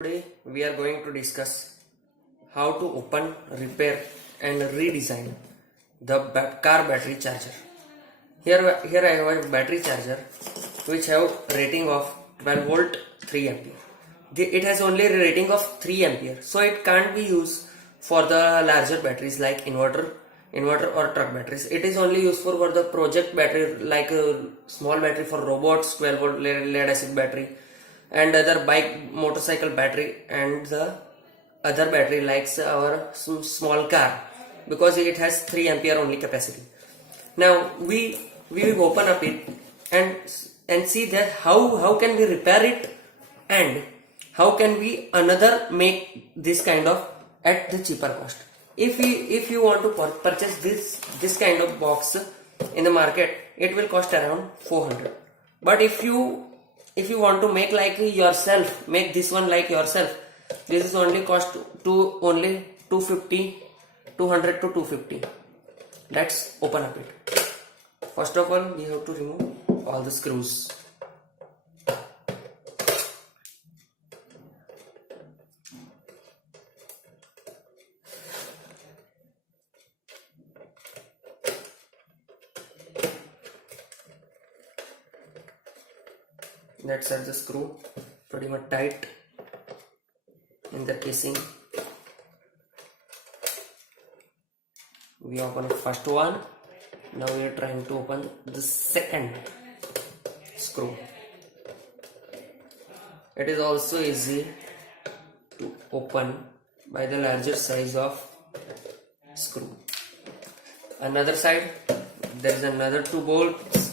Today we are going to discuss how to open, repair and redesign the car battery charger. Here I have a battery charger which have rating of 12 volt 3 ampere. It has only a rating of 3 ampere, so it can't be used for the larger batteries like inverter or truck batteries. It is only useful for the project battery like a small battery for robots, 12 volt lead acid battery, and other bike motorcycle battery, and the other battery like our small car, because it has 3 ampere only capacity. Now we will open up it and see that how can we repair it, and how can we another make this kind of at the cheaper cost. If you want to purchase this kind of box in the market, it will cost around 400. But if you want to make like yourself, make this one like yourself, this is only cost to only 250, 200 to 250. Let's open up it. First of all, we have to remove all the screws. Let's set the screw pretty much tight in the casing. We open the first one. Now we are trying to open the second screw. It is also easy to open by the larger size of screw. Another side, there is another 2 bolts.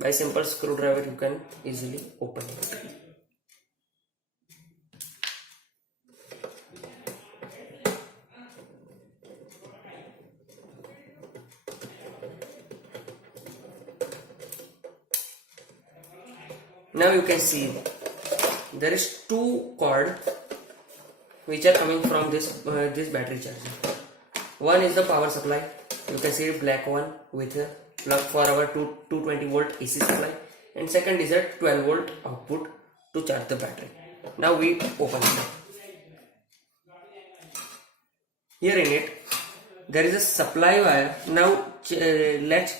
By simple screwdriver you can easily open it. Now you can see there is 2 cord which are coming from this battery charger. One is the power supply. You can see black one with a plug for our 220 volt AC supply, and second is a 12 volt output to charge the battery. Now we open it. Here in it there is a supply wire. Now let's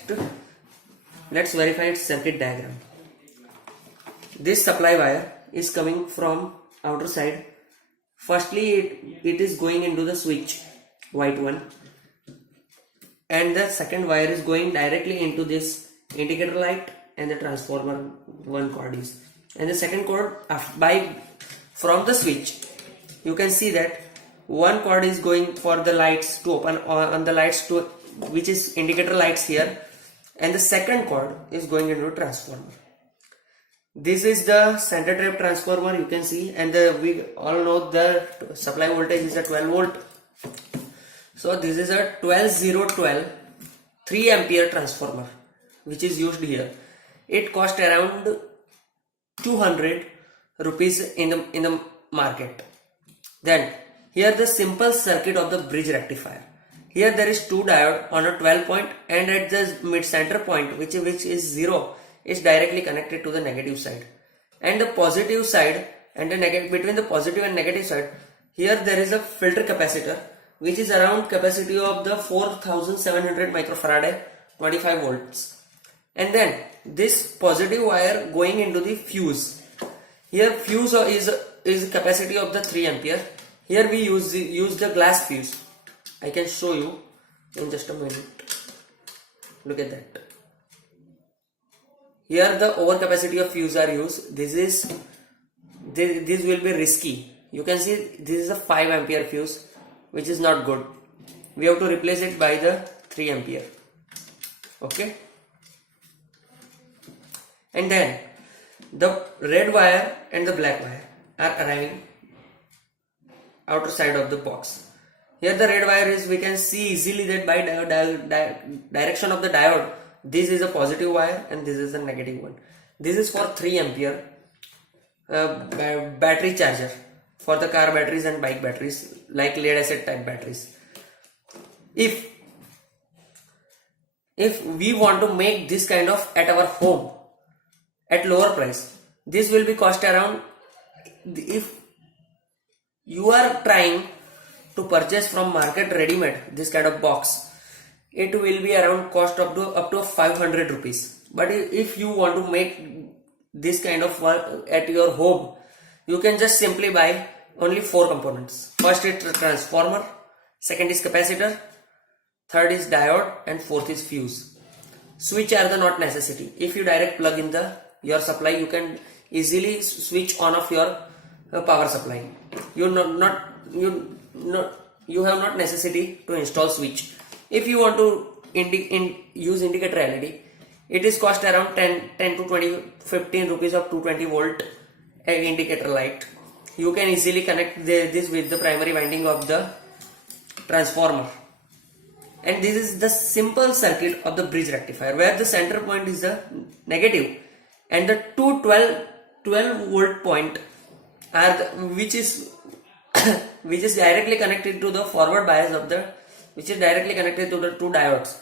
verify its circuit diagram. This supply wire is coming from outer side. Firstly it is going into the switch, white one, and the second wire is going directly into this indicator light and the transformer. One cord is, and the second cord from the switch you can see that one cord is going for the lights to open on the lights to, which is indicator lights here, and the second cord is going into a transformer. This is the center trap transformer, you can see, and we all know the supply voltage is a 12 volt. So this is a 12012 3 ampere transformer which is used here. It cost around 200 rupees in the market. Then here the simple circuit of the bridge rectifier. Here there is 2 diode on a 12 point, and at the mid center point which is 0 is directly connected to the negative side, and the positive side and the negative, between the positive and negative side, here there is a filter capacitor which is around capacity of the 4700 microfarad, 25 volts. And then this positive wire going into the fuse. Here fuse is capacity of the 3 ampere. Here we use the glass fuse. I can show you in just a minute. Look at that. Here the overcapacity of fuse are used. This will be risky. You can see this is a 5 ampere fuse, which is not good. We have to replace it by the 3 ampere. Okay. And then the red wire and the black wire are arriving outer side of the box. Here the red wire is, we can see easily that by direction of the diode, this is a positive wire and this is a negative one. This is for 3 ampere battery charger for the car batteries and bike batteries like lead acid type batteries. If if we want to make this kind of at our home at lower price, this will be cost around, if you are trying to purchase from market ready made this kind of box, it will be around cost up to 500 rupees. But if you want to make this kind of work at your home, you can just simply buy only 4 components. First is transformer, second is capacitor, third is diode, and fourth is fuse. Switch are the not necessity. If you direct plug in your supply, you can easily switch on off your power supply. You have not necessity to install switch. If you want to use indicator LED, it is cost around 10 to 20, 15 rupees of 220 volt indicator light. You can easily connect this with the primary winding of the transformer. And this is the simple circuit of the bridge rectifier, where the center point is the negative and the two 12 volt point are which is directly connected to the forward bias of the, which is directly connected to the two diodes.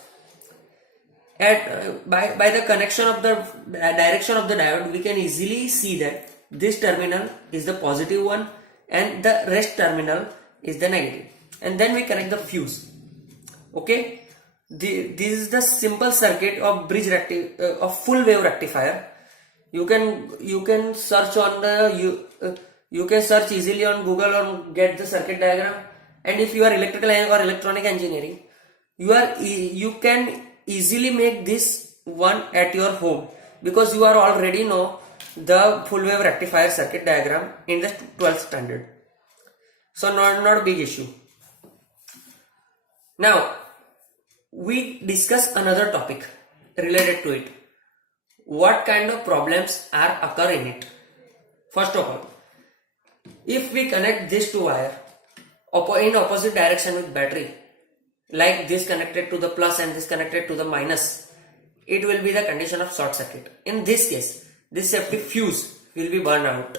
By the connection of the direction of the diode, we can easily see that this terminal is the positive one and the rest terminal is the negative. And then we connect the fuse. Okay, this is the simple circuit of of full wave rectifier. You can search on you can search easily on Google or get the circuit diagram. And if you are electrical or electronic engineering, you can easily make this one at your home, because you are already know the full wave rectifier circuit diagram in the 12th standard. So not a big issue. Now we discuss another topic related to it. What kind of problems are occur in it? First of all, if we connect this two wire in opposite direction with battery, like this connected to the plus and this connected to the minus, it will be the condition of short circuit. In this case, this safety fuse will be burned out.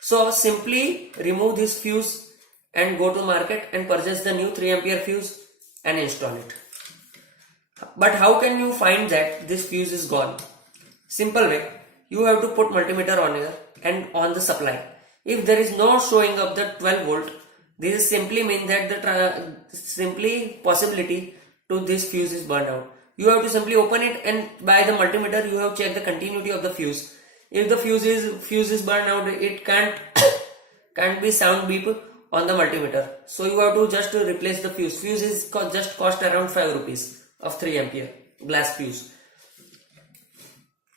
So simply remove this fuse and go to market and purchase the new 3 ampere fuse and install it. But how can you find that this fuse is gone? Simple way, you have to put multimeter on here and on the supply. If there is no showing of the 12 volt, this is simply mean that the simply possibility to this fuse is burned out. You have to simply open it, and by the multimeter you have checked the continuity of the fuse. If the fuse is burned out, it can't be sound beep on the multimeter. So you have to just replace the fuse. Fuse is just cost around 5 rupees of 3 ampere glass fuse.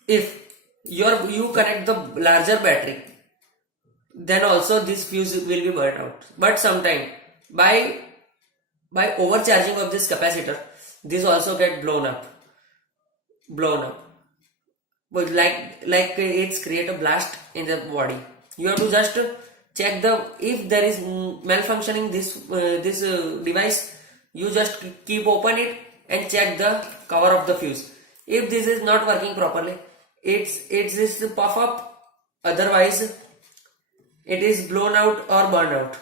If you connect the larger battery, then also this fuse will be burnt out. But sometime by overcharging of this capacitor, this also get blown up. But like it's create a blast in the body. You have to just check if there is malfunctioning this device. You just keep open it and check the cover of the fuse. If this is not working properly, it's this puff up. Otherwise, it is blown out or burned out.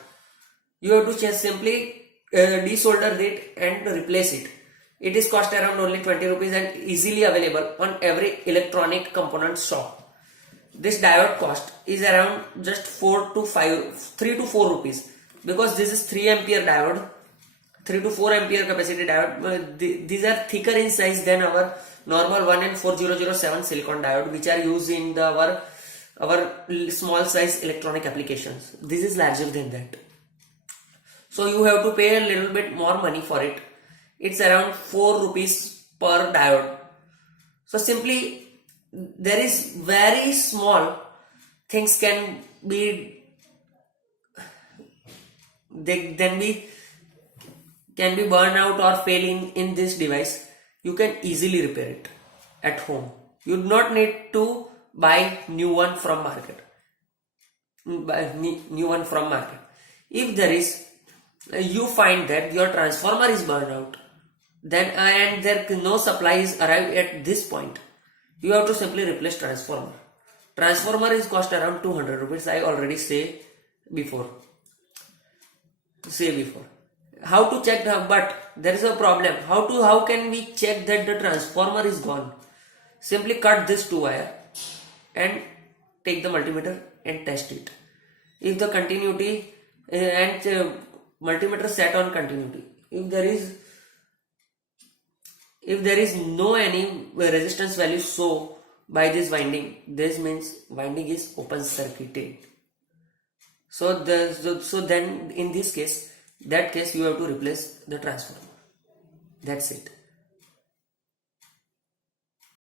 You have to just simply desolder it and replace it. It is cost around only 20 rupees and easily available on every electronic component shop. This diode cost is around just 3 to 4 rupees, because this is 3 ampere diode, 3 to 4 ampere capacity diode. These are thicker in size than our normal 1N4007 silicon diode, which are used in our small size electronic applications. This is larger than that. So you have to pay a little bit more money for it. It's around 4 rupees per diode. So simply there is very small things can be burned out or fail in this device. You can easily repair it at home. You do not need to buy new one from market. If there is, you find that your transformer is burned out, then and there no supply is arrived at this point, you have to simply replace transformer. Transformer is cost around 200 rupees. I already say before. how to check but there is a problem. How can we check that the transformer is gone? Simply cut this 2 wire and take the multimeter and test it. If the continuity and multimeter set on continuity, if there is no any resistance value show by this winding, this means winding is open circuited. So then in this case, you have to replace the transformer. That's it.